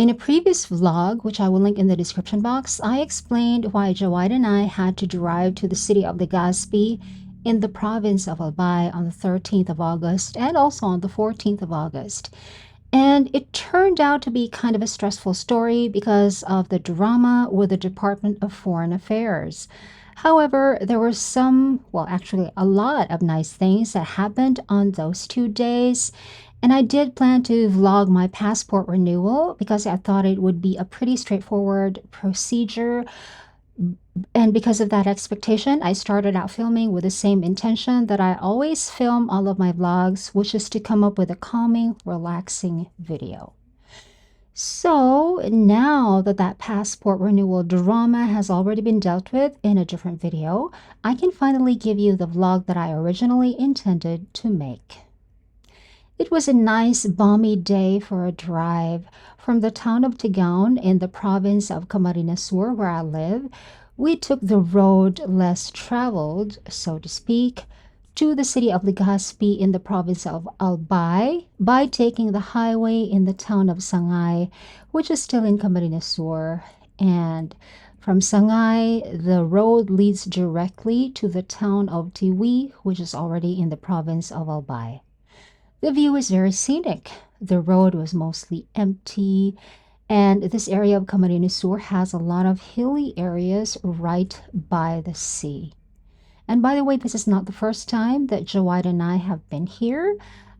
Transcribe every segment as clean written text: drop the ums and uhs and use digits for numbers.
In a previous vlog, which I will link in the description box, I explained why Jawad and I had to drive to the city of Legazpi in the province of Albay on the 13th of August and also on the 14th of August. And it turned out to be kind of a stressful story because of the drama with the Department of Foreign Affairs. However, there were some, well, actually, a lot of nice things that happened on those 2 days. And I did plan to vlog my passport renewal because I thought it would be a pretty straightforward procedure. And because of that expectation, I started out filming with the same intention that I always film all of my vlogs, which is to come up with a calming, relaxing video. So now that that passport renewal drama has already been dealt with in a different video, I can finally give you the vlog that I originally intended to make. It was a nice balmy day for a drive from the town of Tigaon in the province of Camarines Sur, where I live. We took the road less traveled, so to speak, to the city of Legazpi in the province of Albay by taking the highway in the town of Sangay, which is still in Camarines Sur. And from Sangay, the road leads directly to the town of Tiwi, which is already in the province of Albay. The view is very scenic. The road was mostly empty, and this area of Camarines Sur has a lot of hilly areas right by the sea. And by the way, this is not the first time that Jawad and I have been here.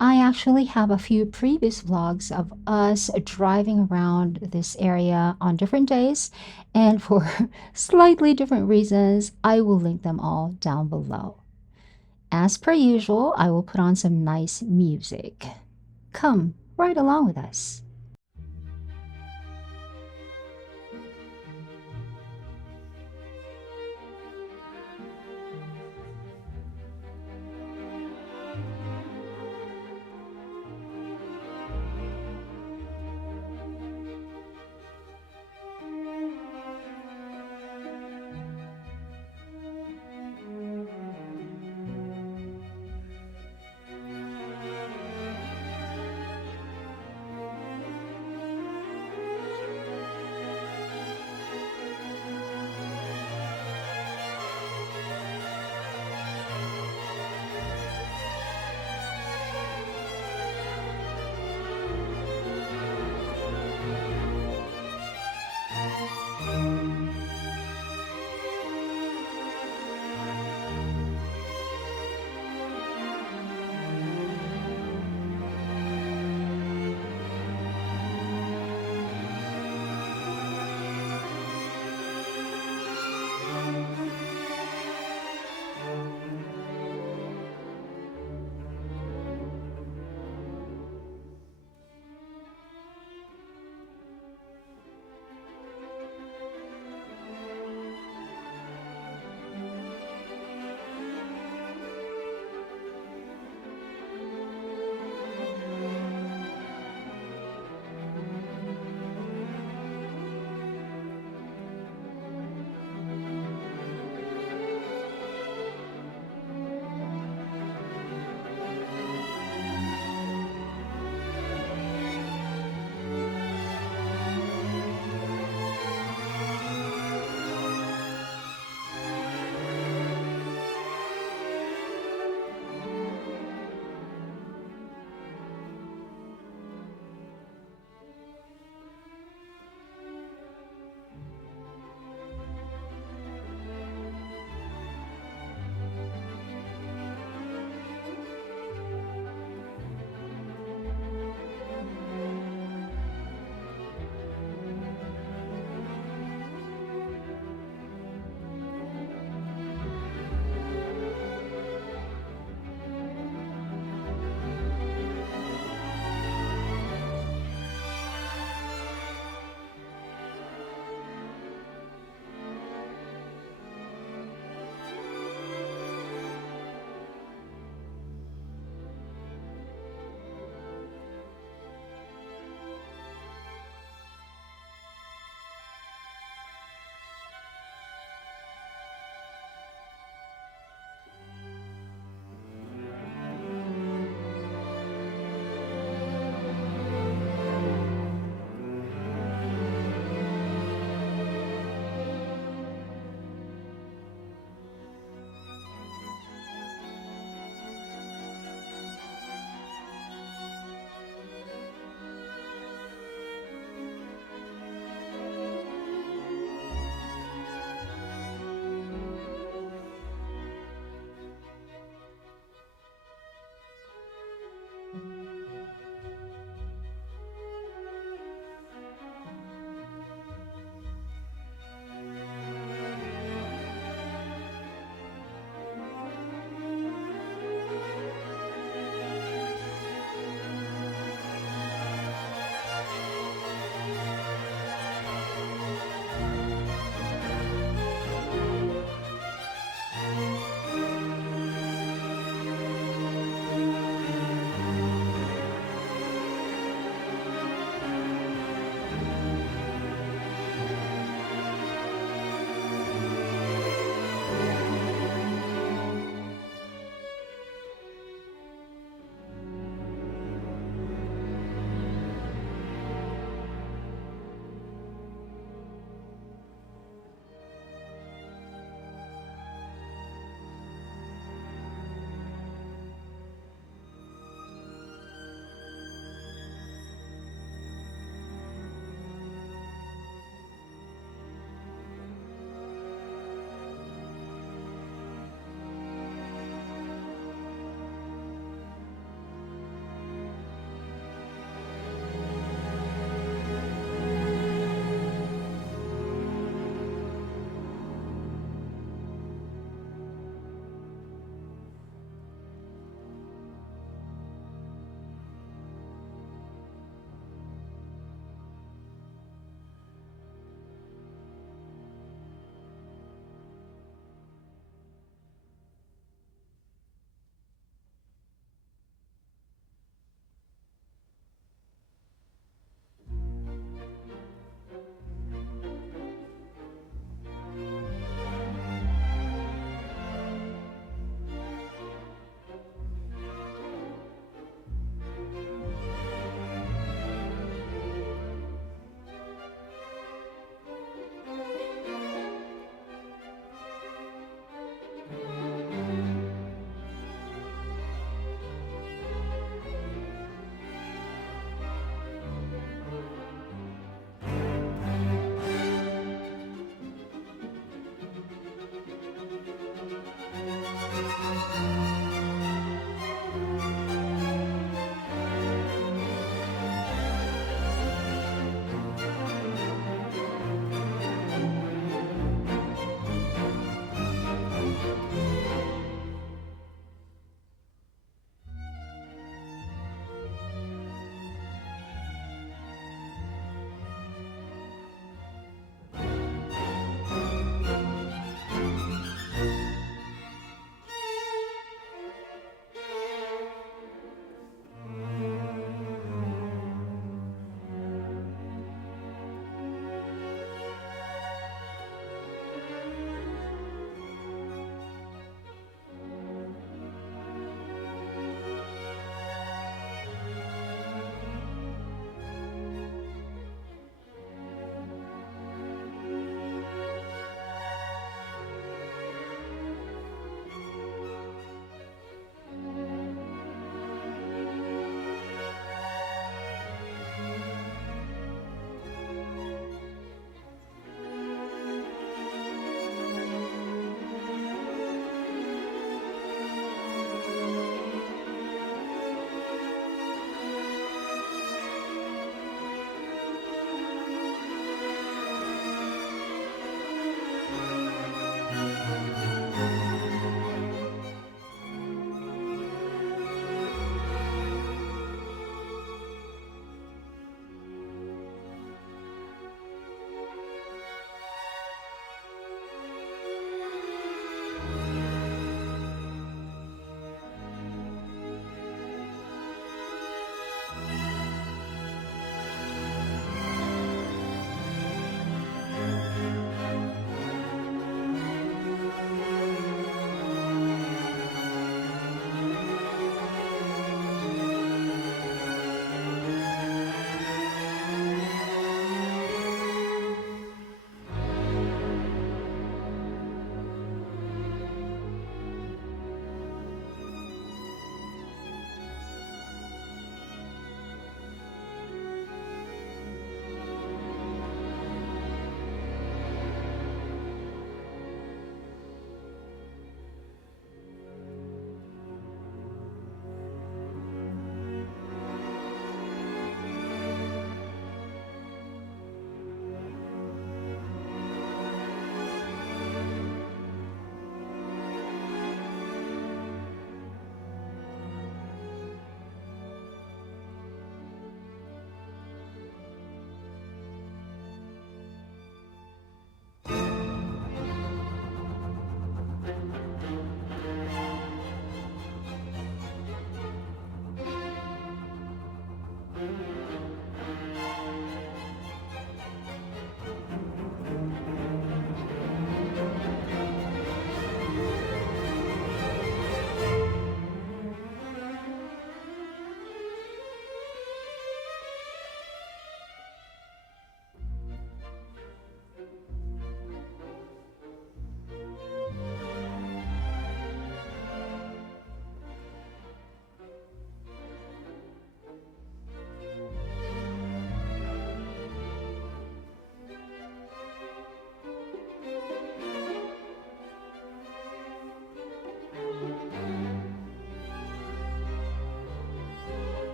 I actually have a few previous vlogs of us driving around this area on different days, and for slightly different reasons. I will link them all down below. As per usual, I will put on some nice music. Come right along with us.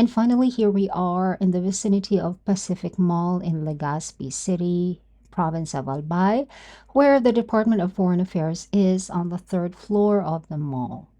And finally, here we are in the vicinity of Pacific Mall in Legazpi City, province of Albay, where the Department of Foreign Affairs is on the third floor of the mall.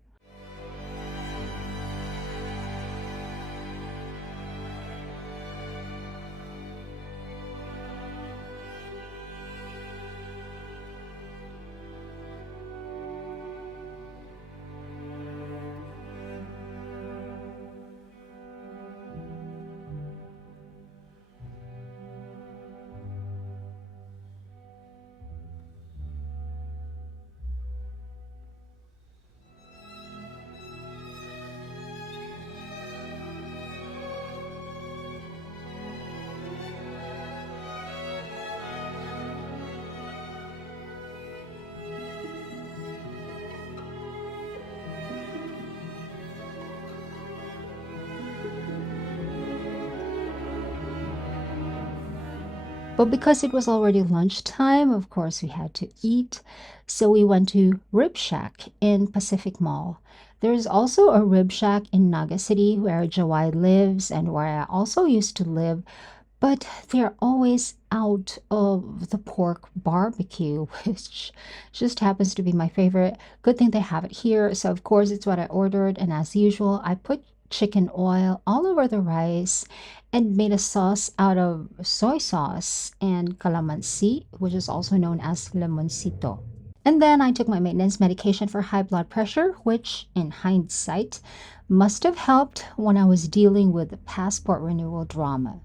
But because it was already lunchtime, of course, we had to eat. So we went to Rib Shack in Pacific Mall. There's also a Rib Shack in Naga City where Jawai lives and where I also used to live, but they're always out of the pork barbecue, which just happens to be my favorite. Good thing they have it here. So, of course, it's what I ordered. And as usual, I put chicken oil all over the rice and made a sauce out of soy sauce and calamansi, which is also known as limoncito. And then I took my maintenance medication for high blood pressure, which, in hindsight, must have helped when I was dealing with the passport renewal drama.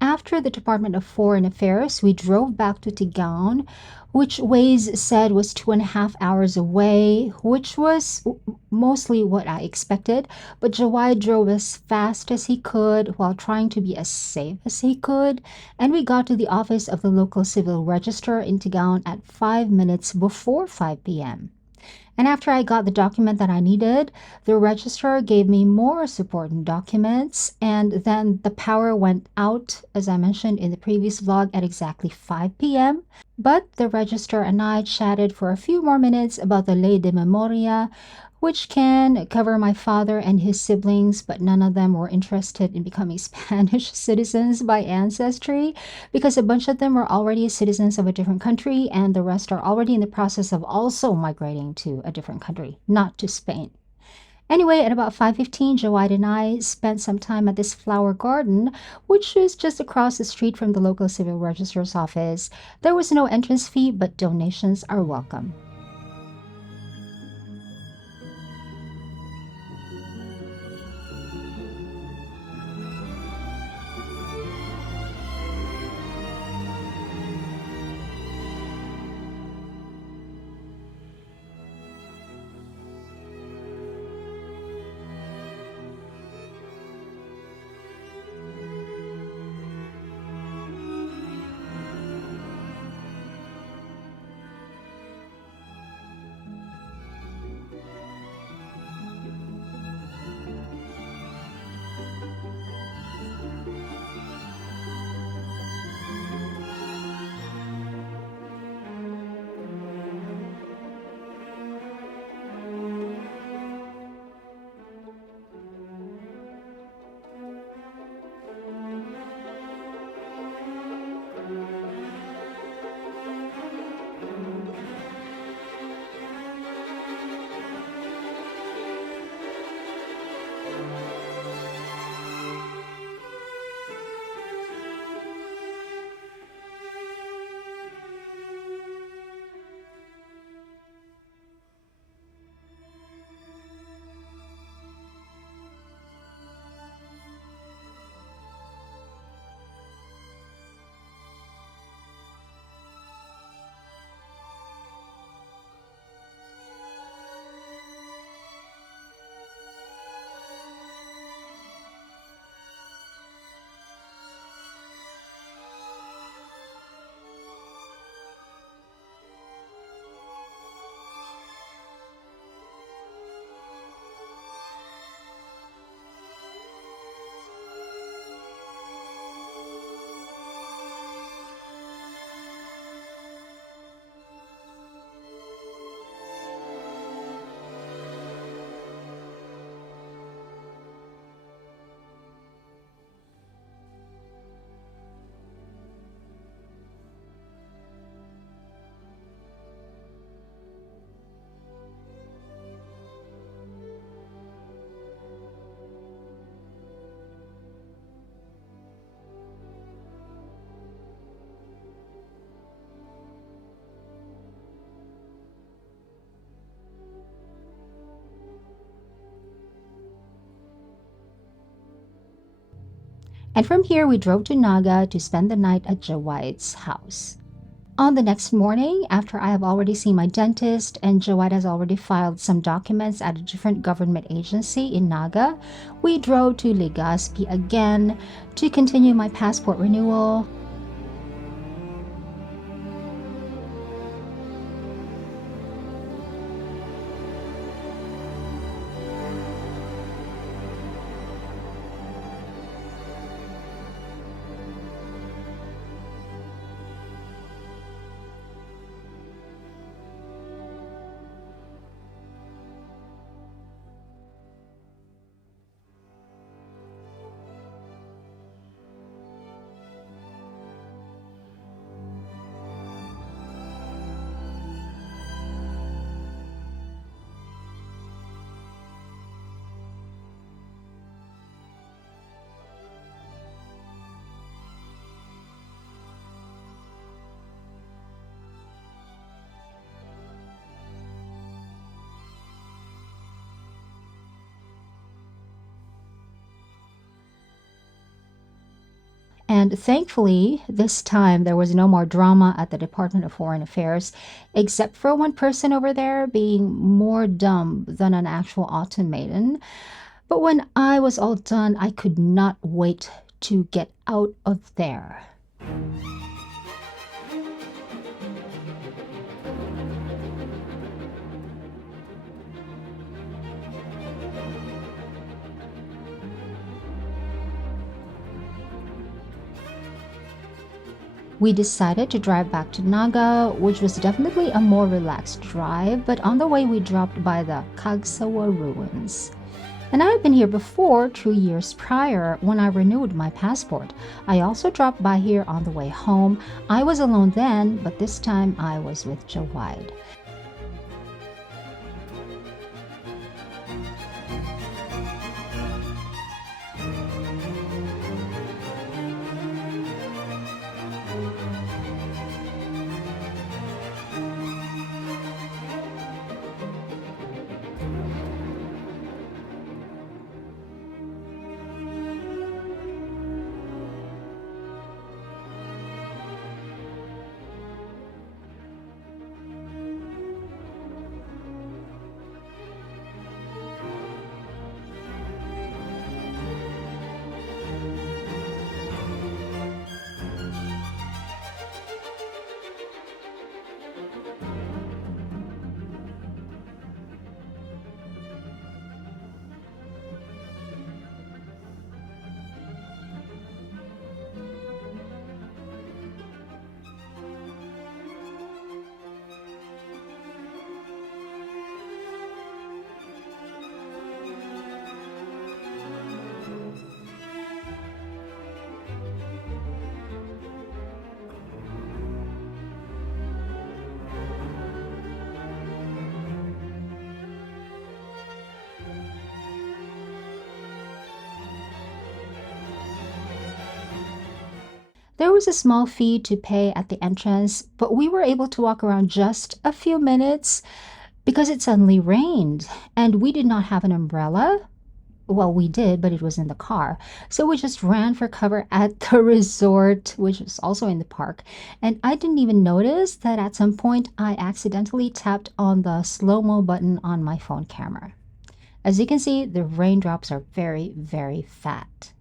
After the Department of Foreign Affairs, we drove back to Tigaon, which Waze said was 2.5 hours away, which was mostly what I expected. But Jawai drove as fast as he could while trying to be as safe as he could, and we got to the office of the local civil register in Tigaon at 5 minutes before 5 p.m. And after I got the document that I needed, the registrar gave me more supporting documents, and then the power went out, as I mentioned in the previous vlog, at exactly 5 p.m. But the registrar and I chatted for a few more minutes about the Ley de Memoria, which can cover my father and his siblings, but none of them were interested in becoming Spanish citizens by ancestry because a bunch of them were already citizens of a different country and the rest are already in the process of also migrating to a different country, not to Spain. Anyway, at about 5:15, Jawad and I spent some time at this flower garden, which is just across the street from the local civil registrar's office. There was no entrance fee, but donations are welcome. And from here, we drove to Naga to spend the night at Jawaid's house. On the next morning, after I have already seen my dentist and Jawaid has already filed some documents at a different government agency in Naga, we drove to Legazpi again to continue my passport renewal. And thankfully, this time there was no more drama at the Department of Foreign Affairs, except for one person over there being more dumb than an actual automaton. But when I was all done, I could not wait to get out of there. We decided to drive back to Naga, which was definitely a more relaxed drive, but on the way we dropped by the Kagsawa ruins. And I had been here before, 2 years prior, when I renewed my passport. I also dropped by here on the way home. I was alone then, but this time I was with Jawaid. There was a small fee to pay at the entrance, but we were able to walk around just a few minutes because it suddenly rained and we did not have an umbrella. Well, we did, but it was in the car. So we just ran for cover at the resort, which was also in the park. And I didn't even notice that at some point I accidentally tapped on the slow-mo button on my phone camera. As you can see, the raindrops are very, very fat.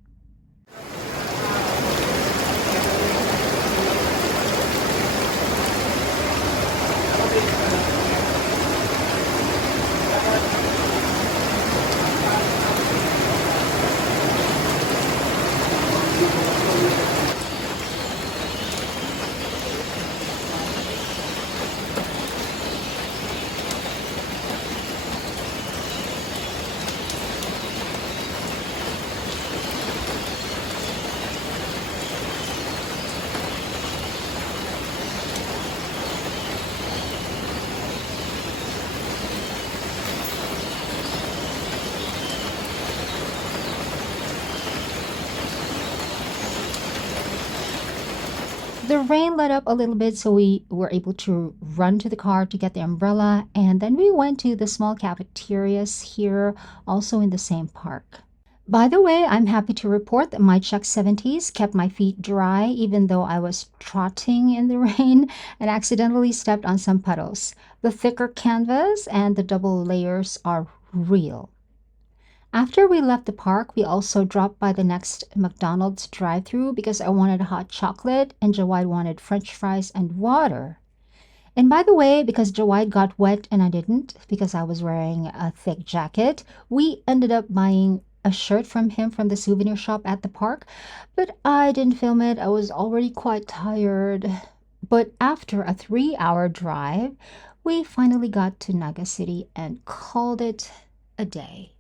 The rain let up a little bit, so we were able to run to the car to get the umbrella, and then we went to the small cafeterias here, also in the same park. By the way, I'm happy to report that my Chuck 70s kept my feet dry even though I was trotting in the rain and accidentally stepped on some puddles. The thicker canvas and the double layers are real. After we left the park, we also dropped by the next McDonald's drive-thru because I wanted hot chocolate and Jawad wanted French fries and water. And by the way, because Jawad got wet and I didn't, because I was wearing a thick jacket, we ended up buying a shirt from him from the souvenir shop at the park. But I didn't film it, I was already quite tired. But after a 3-hour drive, we finally got to Naga City and called it a day.